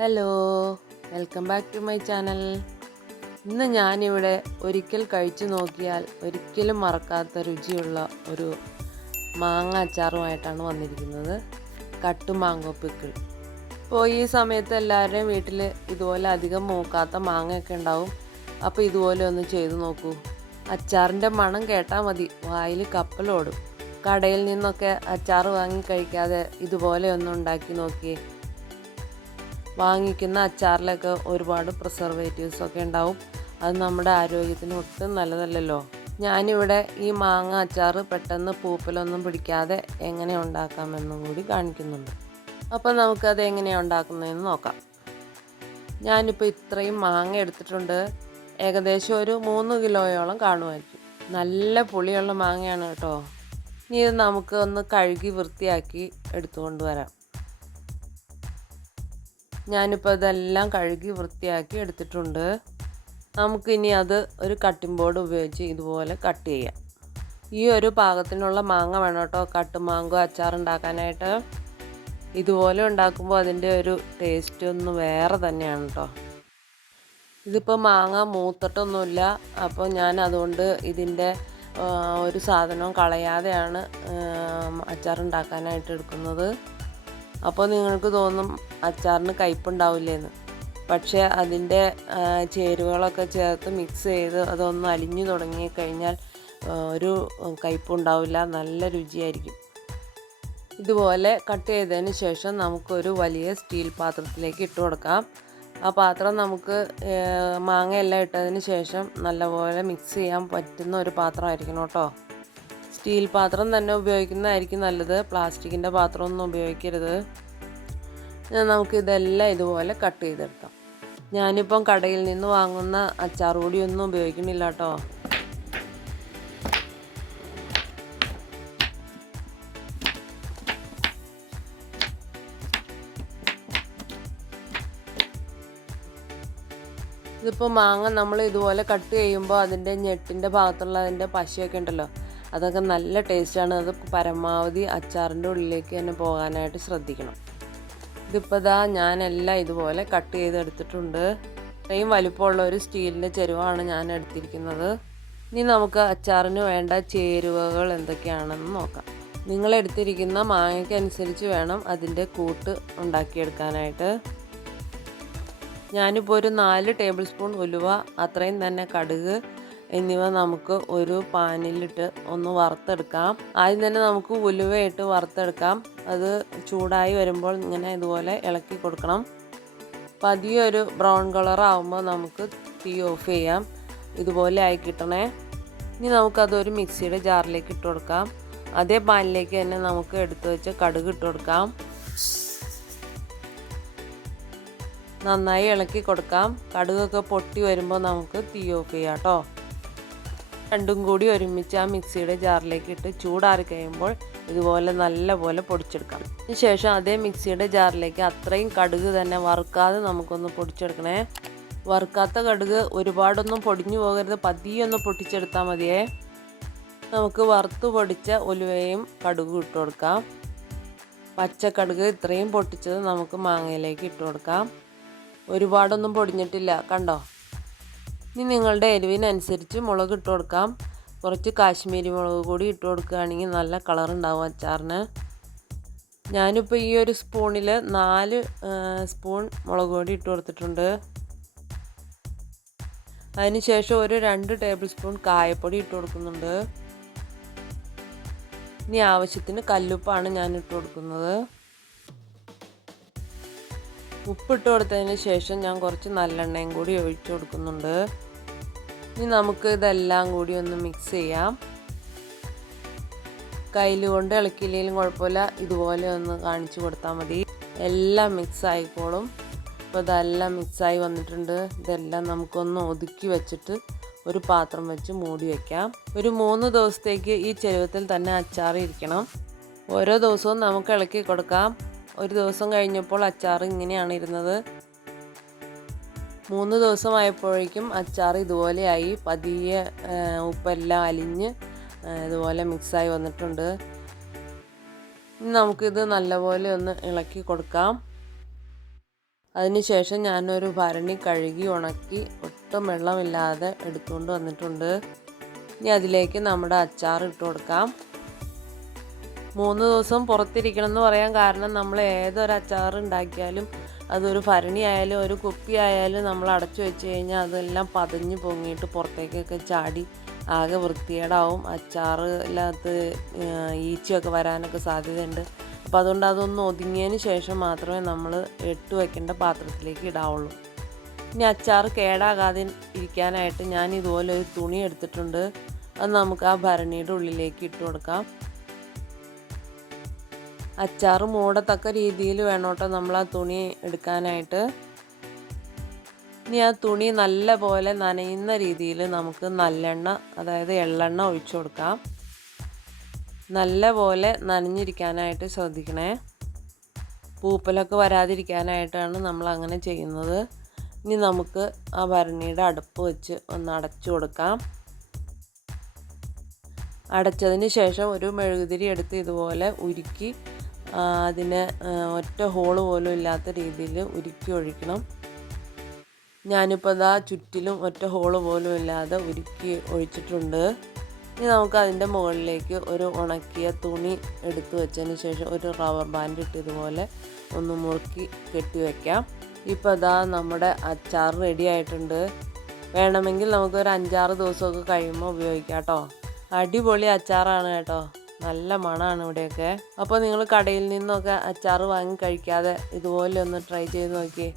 Hello, welcome back to my channel. ഇന്ന് ഞാനിവിടെ ഒരിക്കൽ കഴിച്ചു നോക്കിയാൽ ഒരിക്കലും മറക്കാത്ത രുചിയുള്ള ഒരു മാങ്ങ അച്ചാറുമായിട്ടാണ് വന്നിരിക്കുന്നത്. കട്ടുമാങ്ങോ പിക്കിൾ. ഇപ്പോൾ ഈ സമയത്ത് എല്ലാവരുടെയും വീട്ടിൽ ഇതുപോലെ അധികം മൂക്കാത്ത മാങ്ങയൊക്കെ ഉണ്ടാവും. അപ്പോൾ ഇതുപോലെ ഒന്ന് ചെയ്തു നോക്കൂ. അച്ചാറിൻ്റെ മണം കേട്ടാൽ മതി, വായിൽ കപ്പലോടും. കടയിൽ നിന്നൊക്കെ അച്ചാർ വാങ്ങി കഴിക്കാതെ ഇതുപോലെ ഒന്ന് ഉണ്ടാക്കി നോക്കിയേ. വാങ്ങിക്കുന്ന അച്ചാറിലൊക്കെ ഒരുപാട് പ്രിസർവേറ്റീവ്സ് ഒക്കെ ഉണ്ടാവും. അത് നമ്മുടെ ആരോഗ്യത്തിന് ഒട്ടും നല്ലതല്ലല്ലോ. ഞാനിവിടെ ഈ മാങ്ങ അച്ചാർ പെട്ടെന്ന് പൂപ്പലൊന്നും പിടിക്കാതെ എങ്ങനെ ഉണ്ടാക്കാമെന്നും കൂടി കാണിക്കുന്നുണ്ട്. അപ്പോൾ നമുക്കത് എങ്ങനെയാണ് ഉണ്ടാക്കുന്നതെന്ന് നോക്കാം. ഞാനിപ്പോൾ ഇത്രയും മാങ്ങ എടുത്തിട്ടുണ്ട്. ഏകദേശം ഒരു 3 കിലോയോളം കാണുമായിരിക്കും. നല്ല പുളിയുള്ള മാങ്ങയാണ് കേട്ടോ. ഇനി ഇത് നമുക്ക് ഒന്ന് കഴുകി വൃത്തിയാക്കി എടുത്തുകൊണ്ട് വരാം. ഞാനിപ്പോൾ ഇതെല്ലാം കഴുകി വൃത്തിയാക്കി എടുത്തിട്ടുണ്ട്. നമുക്കിനി അത് ഒരു കട്ടിംഗ് ബോർഡ് ഉപയോഗിച്ച് ഇതുപോലെ കട്ട് ചെയ്യാം. ഈ ഒരു പാകത്തിനുള്ള മാങ്ങ വേണം കേട്ടോ കട്ടുമാങ്കോ അച്ചാർ ഉണ്ടാക്കാനായിട്ട്. ഇതുപോലെ ഉണ്ടാക്കുമ്പോൾ അതിൻ്റെ ഒരു ടേസ്റ്റ് ഒന്ന് വേറെ തന്നെയാണ് കേട്ടോ. ഇതിപ്പോൾ മാങ്ങ മൂത്തിട്ടൊന്നുമില്ല. അപ്പോൾ ഞാൻ അതുകൊണ്ട് ഇതിൻ്റെ ഒരു സാധനവും കളയാതെയാണ് അച്ചാർ ഉണ്ടാക്കാനായിട്ട് എടുക്കുന്നത്. അപ്പോൾ നിങ്ങൾക്ക് തോന്നും അച്ചാറിന് കയ്പ്പുണ്ടാവില്ലേന്ന്. പക്ഷേ അതിൻ്റെ ചേരുവകളൊക്കെ ചേർത്ത് മിക്സ് ചെയ്ത് അതൊന്ന് അലിഞ്ഞു തുടങ്ങി കഴിഞ്ഞാൽ ഒരു കയ്പ്പുണ്ടാവില്ല, നല്ല രുചിയായിരിക്കും. ഇതുപോലെ കട്ട് ചെയ്തതിന് ശേഷം നമുക്കൊരു വലിയ സ്റ്റീൽ പാത്രത്തിലേക്ക് ഇട്ട് കൊടുക്കാം. ആ പാത്രം നമുക്ക് മാങ്ങയെല്ലാം ഇട്ടതിന് ശേഷം നല്ലപോലെ മിക്സ് ചെയ്യാൻ പറ്റുന്ന ഒരു പാത്രമായിരിക്കണം കേട്ടോ. സ്റ്റീൽ പാത്രം തന്നെ ഉപയോഗിക്കുന്നതായിരിക്കും നല്ലത്. പ്ലാസ്റ്റിക്കിൻ്റെ പാത്രമൊന്നും ഉപയോഗിക്കരുത്. നമുക്കിതെല്ലാം ഇതുപോലെ കട്ട് ചെയ്തെടുക്കാം. ഞാനിപ്പം കടയിൽ നിന്ന് വാങ്ങുന്ന അച്ചാർ പൊടിയൊന്നും ഉപയോഗിക്കുന്നില്ല കേട്ടോ. ഇതിപ്പോൾ മാങ്ങ നമ്മൾ ഇതുപോലെ കട്ട് ചെയ്യുമ്പോൾ അതിൻ്റെ ഞെട്ടിൻ്റെ ഭാഗത്തുള്ള അതിൻ്റെ പശയൊക്കെ ഉണ്ടല്ലോ, അതൊക്കെ നല്ല ടേസ്റ്റാണ്. അത് പരമാവധി അച്ചാറിൻ്റെ ഉള്ളിലേക്ക് തന്നെ പോകാനായിട്ട് ശ്രദ്ധിക്കണം. ഇതിപ്പോൾ ഞാനെല്ലാം ഇതുപോലെ കട്ട് ചെയ്തെടുത്തിട്ടുണ്ട്. ഇത്രയും വലിപ്പമുള്ള ഒരു സ്റ്റീലിൻ്റെ ചെരുവാണ് ഞാൻ എടുത്തിരിക്കുന്നത്. ഇനി നമുക്ക് അച്ചാറിന് വേണ്ട ചേരുവകൾ എന്തൊക്കെയാണെന്ന് നോക്കാം. നിങ്ങളെടുത്തിരിക്കുന്ന മാങ്ങയ്ക്കനുസരിച്ച് വേണം അതിൻ്റെ കൂട്ട് ഉണ്ടാക്കിയെടുക്കാനായിട്ട്. ഞാനിപ്പോൾ ഒരു 4 ടേബിൾ സ്പൂൺ ഉലുവ, അത്രയും തന്നെ കടുക് എന്നിവ നമുക്ക് ഒരു പാനിലിട്ട് ഒന്ന് വറുത്തെടുക്കാം. ആദ്യം തന്നെ നമുക്ക് ഉലുവയിട്ട് വറുത്തെടുക്കാം. അത് ചൂടായി വരുമ്പോൾ ഇങ്ങനെ ഇതുപോലെ ഇളക്കി കൊടുക്കണം. പതിയെ ഒരു ബ്രൗൺ കളർ ആകുമ്പോൾ നമുക്ക് തീ ഓഫ് ചെയ്യാം. ഇതുപോലെ ആയി കിട്ടണേ. ഇനി നമുക്കതൊരു മിക്സിയുടെ ജാറിലേക്ക് ഇട്ട് കൊടുക്കാം. അതേ പാനിലേക്ക് തന്നെ നമുക്ക് എടുത്തു വെച്ച് കടുക് ഇട്ട് കൊടുക്കാം. നന്നായി ഇളക്കി കൊടുക്കാം. കടുകൊക്കെ പൊട്ടി വരുമ്പോൾ നമുക്ക് തീ ഓഫ് ചെയ്യാം കേട്ടോ. രണ്ടും കൂടി ഒരുമിച്ച് ആ മിക്സിയുടെ ജാറിലേക്ക് ഇട്ട് ചൂടാറി കഴിയുമ്പോൾ ഇതുപോലെ നല്ലപോലെ പൊടിച്ചെടുക്കാം. അതിനുശേഷം അതേ മിക്സിയുടെ ജാറിലേക്ക് അത്രയും കടുക് തന്നെ വറുക്കാതെ നമുക്കൊന്ന് പൊടിച്ചെടുക്കണേ. വറുക്കാത്ത കടുക് ഒരുപാടൊന്നും പൊടിഞ്ഞു പോകരുത്, പതിയെ ഒന്ന് പൊട്ടിച്ചെടുത്താൽ മതിയേ. നമുക്ക് വറുത്ത് പൊടിച്ച ഉലുവയും കടുകും ഇട്ട് കൊടുക്കാം. പച്ചക്കടുക് ഇത്രയും പൊട്ടിച്ചത് നമുക്ക് മാങ്ങയിലേക്ക് ഇട്ട് കൊടുക്കാം. ഒരുപാടൊന്നും പൊടിഞ്ഞിട്ടില്ല, കണ്ടോ. ഇനി നിങ്ങളുടെ എരിവിനനുസരിച്ച് മുളക് ഇട്ട് കൊടുക്കാം. കുറച്ച് കാശ്മീരി മുളക് കൂടി ഇട്ട് കൊടുക്കുകയാണെങ്കിൽ നല്ല കളർ ഉണ്ടാവും അച്ചാറിന്. ഞാനിപ്പോൾ ഈ ഒരു സ്പൂണിൽ 4 സ്പൂൺ മുളക് പൊടി ഇട്ട് കൊടുത്തിട്ടുണ്ട്. അതിനുശേഷം ഒരു 2 ടേബിൾ സ്പൂൺ കായപ്പൊടി ഇട്ട് കൊടുക്കുന്നുണ്ട്. ഇനി ആവശ്യത്തിന് കല്ലുപ്പാണ് ഞാൻ ഇട്ട് കൊടുക്കുന്നത്. ഉപ്പിട്ട് കൊടുത്തതിന് ശേഷം ഞാൻ കുറച്ച് നല്ലെണ്ണയും കൂടി ഒഴിച്ചു കൊടുക്കുന്നുണ്ട്. ഇനി നമുക്ക് ഇതെല്ലാം കൂടി ഒന്ന് മിക്സ് ചെയ്യാം. കയ്യിൽ കൊണ്ട് ഇളക്കിയില്ലെങ്കിലും കുഴപ്പമില്ല, ഇതുപോലെ ഒന്ന് കാണിച്ചു കൊടുത്താൽ മതി. എല്ലാം മിക്സ് ആയിക്കോളും. അപ്പോൾ ഇതെല്ലാം മിക്സായി വന്നിട്ടുണ്ട്. ഇതെല്ലാം നമുക്കൊന്ന് ഒതുക്കി വെച്ചിട്ട് ഒരു പാത്രം വെച്ച് മൂടി വയ്ക്കാം. ഒരു 3 ദിവസത്തേക്ക് ഈ ചെരുവത്തിൽ തന്നെ അച്ചാർ ഇരിക്കണം. ഓരോ ദിവസവും നമുക്ക് ഇളക്കി കൊടുക്കാം. ഒരു ദിവസം കഴിഞ്ഞപ്പോൾ അച്ചാർ ഇങ്ങനെയാണ് ഇരുന്നത്. 3 ദിവസമായപ്പോഴേക്കും അച്ചാർ ഇതുപോലെയായി. പതിയെ ഉപ്പെല്ലാം അലിഞ്ഞ് ഇതുപോലെ മിക്സായി വന്നിട്ടുണ്ട്. ഇനി നമുക്കിത് നല്ലപോലെ ഒന്ന് ഇളക്കി കൊടുക്കാം. അതിനുശേഷം ഞാനൊരു ഭരണി കഴുകി ഉണക്കി ഒട്ടും വെള്ളമില്ലാതെ എടുത്തുകൊണ്ട് വന്നിട്ടുണ്ട്. ഇനി അതിലേക്ക് നമ്മുടെ അച്ചാർ ഇട്ട് കൊടുക്കാം. 3 ദിവസം പുറത്തിരിക്കണം എന്ന് പറയാൻ കാരണം നമ്മൾ ഏതൊരു അച്ചാർ ഉണ്ടാക്കിയാലും അതൊരു ഭരണി ആയാലും ഒരു കുപ്പി ആയാലും നമ്മൾ അടച്ചു വെച്ച് കഴിഞ്ഞാൽ അതെല്ലാം പതഞ്ഞ് പൊങ്ങിയിട്ട് പുറത്തേക്കൊക്കെ ചാടി ആകെ വൃത്തികേടാവും. അച്ചാറിനകത്ത് ഈച്ചയൊക്കെ വരാനൊക്കെ സാധ്യതയുണ്ട്. അപ്പോൾ അതുകൊണ്ട് അതൊന്ന് ഒതുങ്ങിയതിന് ശേഷം മാത്രമേ നമ്മൾ ഇട്ട് വയ്ക്കേണ്ട പാത്രത്തിലേക്ക് ഇടാവുള്ളൂ. ഇനി അച്ചാർ കേടാകാതെ ഇരിക്കാനായിട്ട് ഞാൻ ഇതുപോലെ ഒരു തുണി എടുത്തിട്ടുണ്ട്. അത് നമുക്ക് ആ ഭരണിയുടെ ഉള്ളിലേക്ക് ഇട്ട് കൊടുക്കാം. അച്ചാർ മൂടത്തക്ക രീതിയിൽ വേണം കേട്ടോ നമ്മൾ ആ തുണി എടുക്കാനായിട്ട്. ഇനി ആ തുണി നല്ല പോലെ നനയുന്ന രീതിയിൽ നമുക്ക് നല്ലെണ്ണ, അതായത് എള്ളെണ്ണ ഒഴിച്ചു കൊടുക്കാം. നല്ല പോലെ നനഞ്ഞിരിക്കാനായിട്ട് ശ്രദ്ധിക്കണേ. പൂപ്പലൊക്കെ വരാതിരിക്കാനായിട്ടാണ് നമ്മൾ അങ്ങനെ ചെയ്യുന്നത്. ഇനി നമുക്ക് ആ ഭരണിയുടെ അടുപ്പ് വെച്ച് ഒന്ന് അടച്ചു കൊടുക്കാം. അടച്ചതിന് ശേഷം ഒരു മെഴുകുതിരി എടുത്ത് ഇതുപോലെ ഉരുക്കി അതിന് ഒറ്റ ഹോള് പോലും ഇല്ലാത്ത രീതിയിൽ ഉരുക്കി ഒഴിക്കണം. ഞാനിപ്പോൾ ഇതാ ചുറ്റിലും ഒറ്റ ഹോള് പോലും ഇല്ലാതെ ഉരുക്കി ഒഴിച്ചിട്ടുണ്ട്. ഇനി നമുക്ക് അതിൻ്റെ മുകളിലേക്ക് ഒരു ഉണക്കിയ തുണി എടുത്ത് വെച്ചതിന് ശേഷം ഒരു റബ്ബർ ബാൻഡ് ഇട്ട് ഇതുപോലെ ഒന്ന് മുറുക്കി കെട്ടി വയ്ക്കാം. ഇപ്പോൾ ഇതാ നമ്മുടെ അച്ചാർ റെഡി ആയിട്ടുണ്ട്. വേണമെങ്കിൽ നമുക്കൊരു 5-6 ദിവസമൊക്കെ കഴിയുമ്പോൾ ഉപയോഗിക്കാം കേട്ടോ. അടിപൊളി അച്ചാറാണ് കേട്ടോ. നല്ല മണമാണ് ഇവിടെയൊക്കെ. അപ്പോൾ നിങ്ങൾ കടയിൽ നിന്നൊക്കെ അച്ചാർ വാങ്ങി കഴിക്കാതെ ഇതുപോലെ ഒന്ന് ട്രൈ ചെയ്ത് നോക്കിയേ.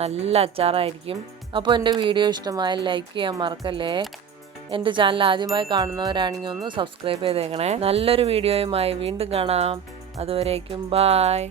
നല്ല അച്ചാറായിരിക്കും. അപ്പോൾ എൻ്റെ വീഡിയോ ഇഷ്ടമായി ലൈക്ക് ചെയ്യാൻ മറക്കല്ലേ. എൻ്റെ ചാനൽ ആദ്യമായി കാണുന്നവരാണെങ്കിൽ ഒന്ന് സബ്സ്ക്രൈബ് ചെയ്തേക്കണേ. നല്ലൊരു വീഡിയോയുമായി വീണ്ടും കാണാം. അതുവരേക്കും ബായ്.